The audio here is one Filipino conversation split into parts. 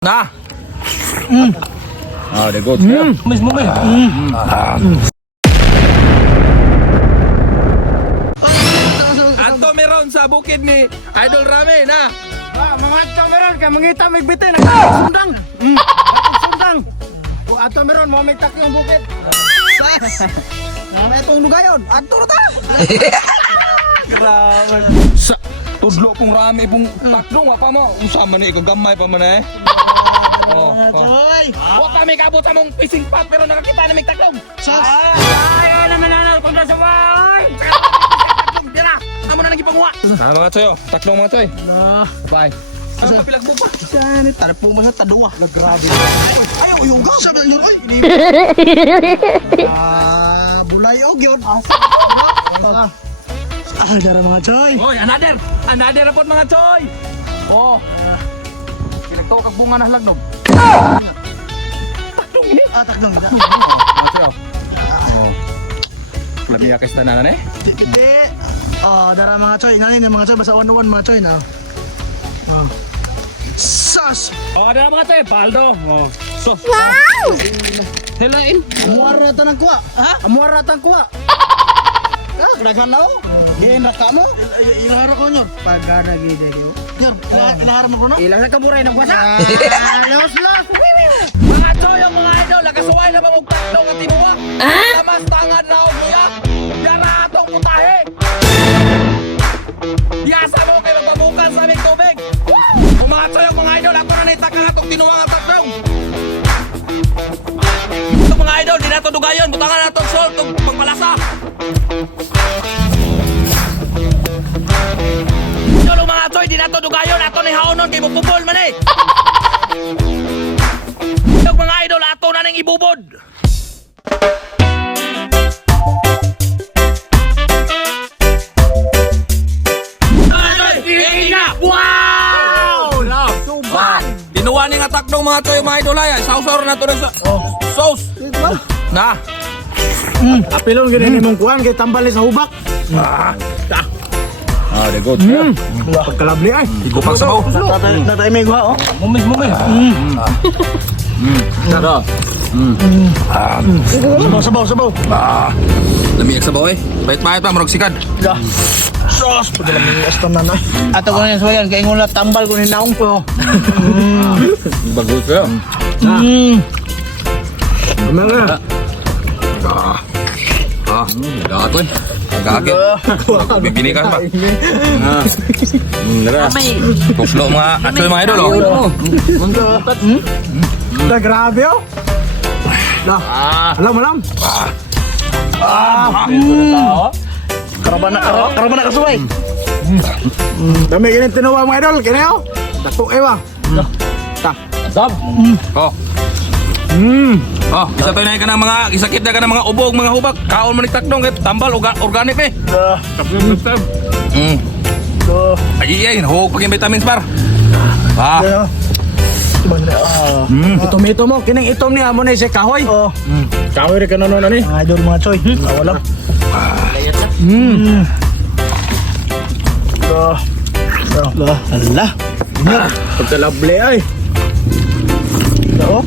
Na. Ah, det är gott. Mismo ba? Ato meron sa bukid ni Idol Rame na. Mga ato meron kay mangita may bitin sundang. Sundang. O ato meron mo may tak yung bukid. Na itong lugayon. Ato na ta. Grabe. Sa tudlo pong rame pong takdong apa mo. Usama ni ikagamay pa man eh. Oh. Choy. Wa pa may kabot sa mong fishing pot pero nakakita na may takdong. Ay naman na pagda sa way. Dira, amo na nang ipanguha. Ah, mga choy, takdong mga choy. Bye. Ano pa pilag mo pa? Saan ni tarpo mo sa tadwa. Grabe. Ayaw yung gas sa balon oy. Bulay og yun. Dara mga choy. Oy, another. Another na po mga choy. Oh. Pilagto kag bunga na halagnog. Takdong ini. Takdong. Mga choy. Oh. Lamiya kay tanan eh. Hindi. Dara mga choy. Nani mga choy basta one mga choy na. Sas. Oh, ada mga choy, paldo. Oh. Sos. Wow! Helain. Amuara ta nang kuha. Ha? Amuara ta kuha. Kadaghan na o. Diyan na ka mo. Ilahara ko nyo. Pagara gida ko. Nyor, ilahara mo ko no? Ilang ka buray ng kwasa. Los. Mga choy, mga idol, nakasuway na ba mong takdong at tibuwa? Lamas tangad na og luya. Yara atong putahe. Yasa mo kay magbabukan sa aming tubig. Kung mga choy, mga idol, ako na naitakang atong tinuwa nga takdong. Ito mga idol, di na ito dugayon. Butangan na itong salt, itong pagpalasa. Solo mga choy, di na ito dugayon. Ato ni haonon kay mupupol man eh. Yung mga idol, ato na nang ibubod. Wow! Suban! Dinuwa ni nga takdong mga choy, mga idol ay. Sausaw na ito na sa sauce. Na. Apilon ganyan mong kuhan kay tambal sa hubak. Ah, de good. Pagkalabli ay. Iko pang sabaw. Tatay may guha oh. Mumis. Nada. Sabaw. Lamig sabaw eh. Bait-bait pa, marog sikad. Sos, pagkalam yung eston na na. Ato ko na yung suwayan, kaya ngula tambal ko ni naong ko. Bagus ya. Gimana? Gato eh. Agak-agak. Bibini kan pak. Nah. Tuklo mga ato mga idol oh. Grabe oh. Alam. Karaban na kasuway. Dami ganyan tinawa mga idol, kaya oh. Dako ewa. Asap. Oh. Oh, isa tayo na ka ng mga isakit na ka ng mga ubog, mga hubak. Kaon mo ni takdong kay tambal organic eh. Ay, hug pag vitamins par. Itom mo, kining itom niya mo na siya kahoy. Kahoy rin ka na ni. Mga idol mga choy. Wala. Allah. Pagkalable ay. Oo.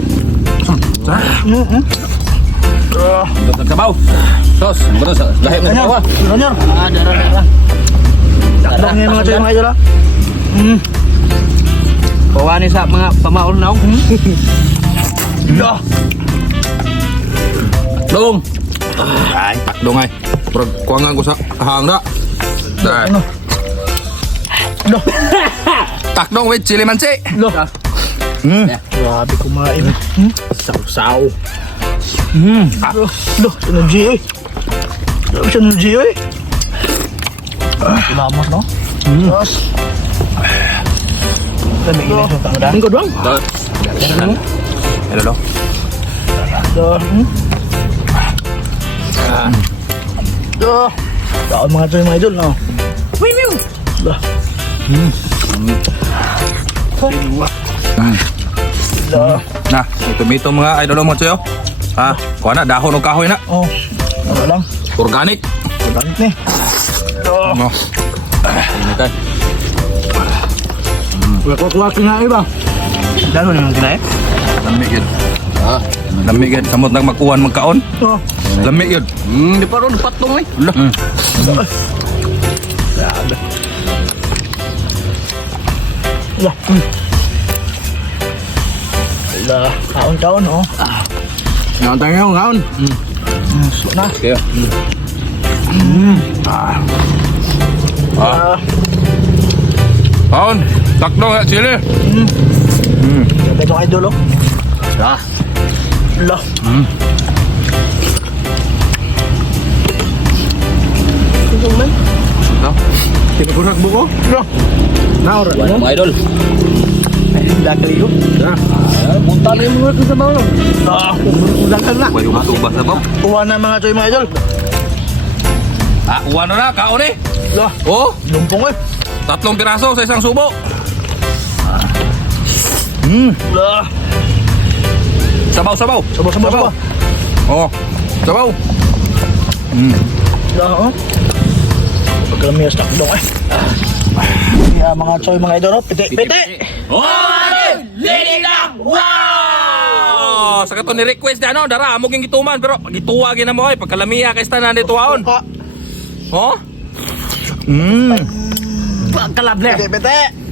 Sabaw. Sos, betul sa lahi mo sabaw. Ganyan. Dara. Takdong niya mga choy mga idol. Bawa ni sa mga pamaon na ako. Dong. Ay, takdong ay. Pero kuangan ko sa hangga. Dai. Takdong with chili mansi. Grabe kumain. Saw. Energy eh. Grabe siya energy eh. Salamat no? Yes. Tingko doang. Hello. Taon mga ito yung mga idol no? Nah, ito mga idol mo choyo. Kuha na dahon og kahoy na. Oh. Ano lang? Organic. Organic ni. No. Ini kan. Kuha nga iba. Dalo naman kinain. Lamig yun. Lamig yun. Samot nang magkuhan magkaon. Oh. Lamig yun. Di pa ron patong eh. Lah. Grabe. Lah. Lah, kaon-kaon oh. Nantang yung kaon. So na. Okay. Kaon. Takdo ya sili. Ganda itong idol oh. Dah. Lah. Tingnan man. Dah. Tinugurak buko. Lah. Naor. Wala mga idol. Dakali ko. Dah. Punta na yung mga sa bawang. Udakan na. Wala yung matubas na ba? Uwa na mga choy mga idol. Uwan na kaon eh. Lah. Oh, Lumpong eh. 3 piraso sa isang subo. Lah. Sabaw. Sabaw. Oh. Sabaw. Lah oh. Pagkalamias na dong eh. Ya mga choy mga idol oh. Piti. Wow! Sa kato ni request na ano, dara amo ging gituman pero gituwa gina mo ay pagkalamiya kay tanan dito waon. Oh? Pagkalable. Piti.